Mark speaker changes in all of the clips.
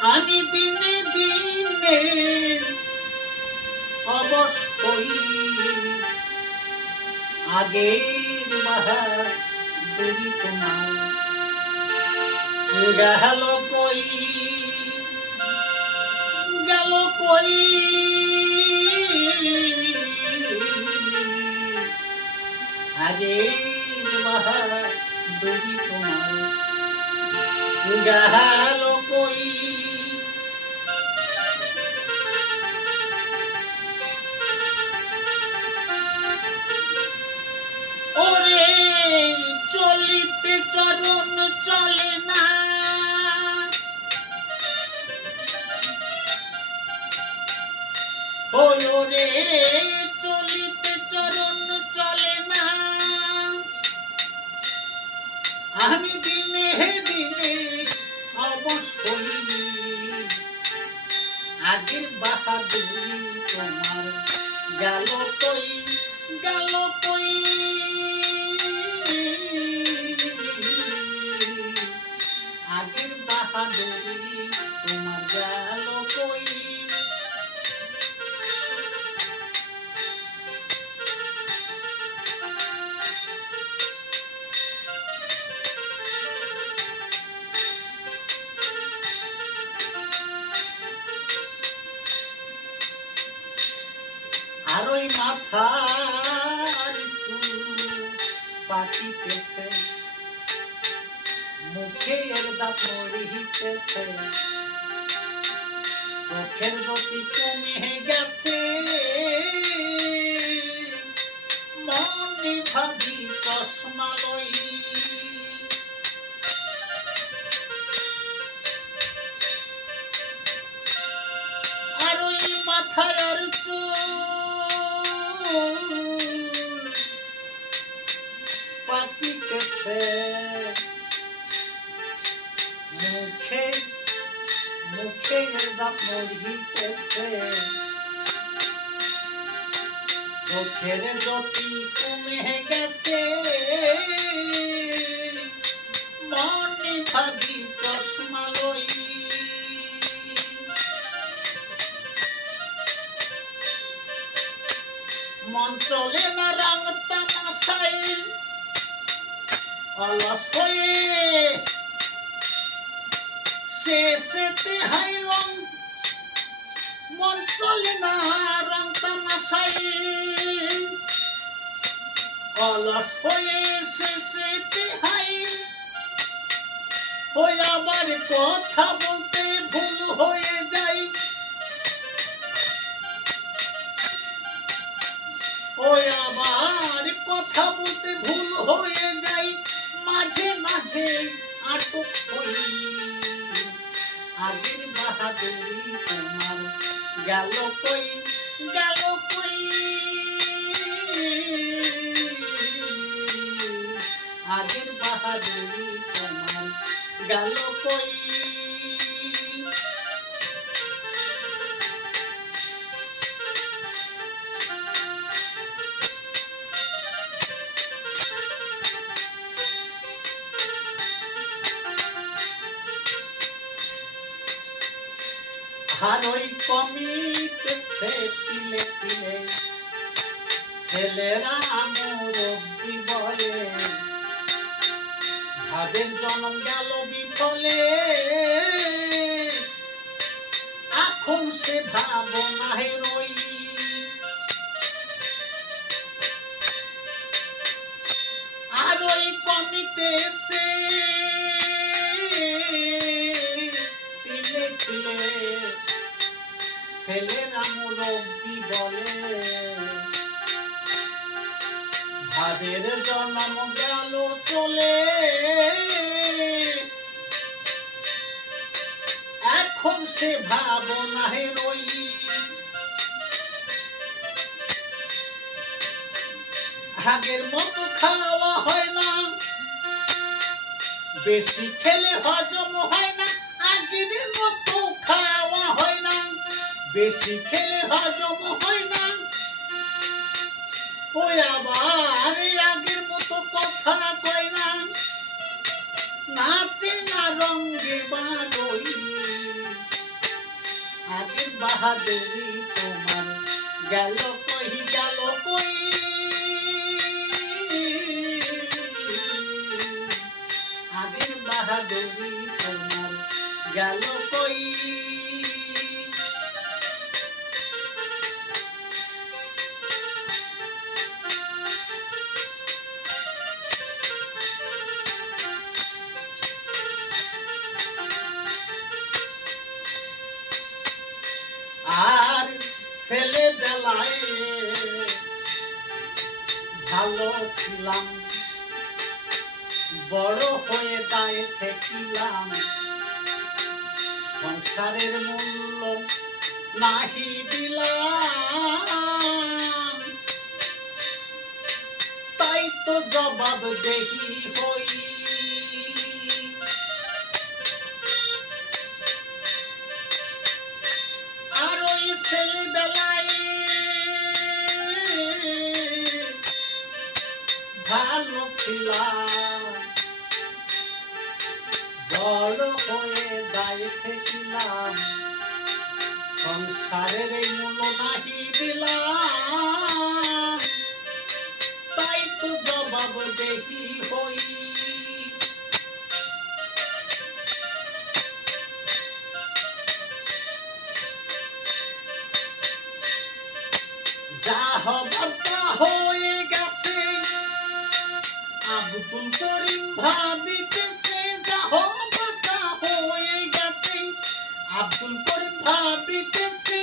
Speaker 1: আমি দিনে দিনে অবশ্যই আগের বাহাদুরি তোমার গেল কই? গেল কই? আগের বাহাদুরি তোমার গেল ওই রে চলিতে চরণ চলে না। আমি দিনে দিনে অবশ্যই আগের বাহাদুরি তোমার গেল মরিতেছে চোখের জ্যোতি কমে গেছে। মনে ভাবি চশমা লই। আর ওই মাথায় আর চুল পাকিতেছে। দাঁত মরিতেছে চোখের জ্যোতি কমে গেছে মনে ভাবি চশমা লই মন চলে না রং তামাশাই অলস হয়ে শেষেতে হাই রং মন চলে না রং তামাশাই অলস হয়ে শেষেতে হাই ওই আবার কথা বলতে ভুল হয়ে যায়। ওই আবার কথা বলতে ভুল হয়ে যাই মাঝে মাঝে আটক হই। আগের বাহাদুরি তোমার। গেল কই গেল কই? আগের বাহাদুরি তোমার। গেল কই? আর ওই কমিতে তিলে তিলে। ছেলেরা মুরব্বি বলে, ভাবের জন্ম গেল বিফলে। এখন সে ভাবনায় রই আর ওই ছেলেরা মুরব্বি বলে ভাবের জন্ম গেল চলে। এখন সে ভাবনায় রই। আগের মতো খাওয়া হয় না। বেশি খেলে হজম হয় না। আগের মতো খাওয়া হয় না। বেশি খেলে হজম হয় না। ওই আবার আগের মতো কথা কয় না। নাচে না রঙ্গে বারই আগের বাহাদুরি তোমার গেল কই গেল কই? আগের বাহাদুরি তোমার গেল কই? ভালো ছিলাম বড় হয়ে তাই থেকিলাম। সংসারের মূল্য নাহি দিলাম। তাই তো জবাব দেহি হই ছিলাম বড় হয়ে দায় থেকিলাম সংসারের এই মূল্য নাহি দিলাম। তাই তো জবাব দেহি হই। যা হবার তা ভাবিতেছে যা হবার গেছে। আব্দুল করিম ভাবিতেছে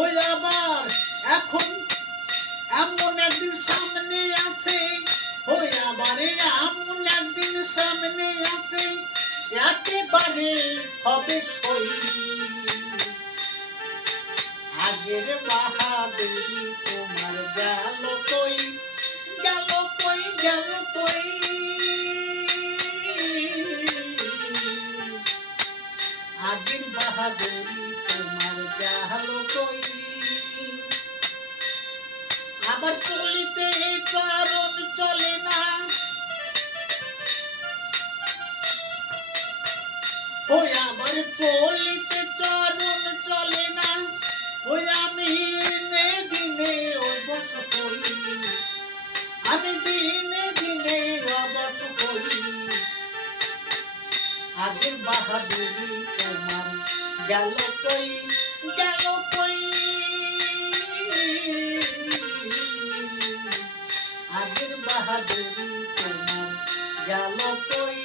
Speaker 1: ওই আবার এখন এমন একদিন সামনে আছে। ওই আবার এমন একদিন সামনে আছে। একেবারে হবে সই। আগের বাহাদুরি তোমার কই গেল কই বাহাদুরি তোমার আবার চলিতে কারণ চলে না ওই আমার চলিতে বাহাদুরি তোমার গেল কই? গেল কই? আগের বাহাদুরি তোমার গেল কই?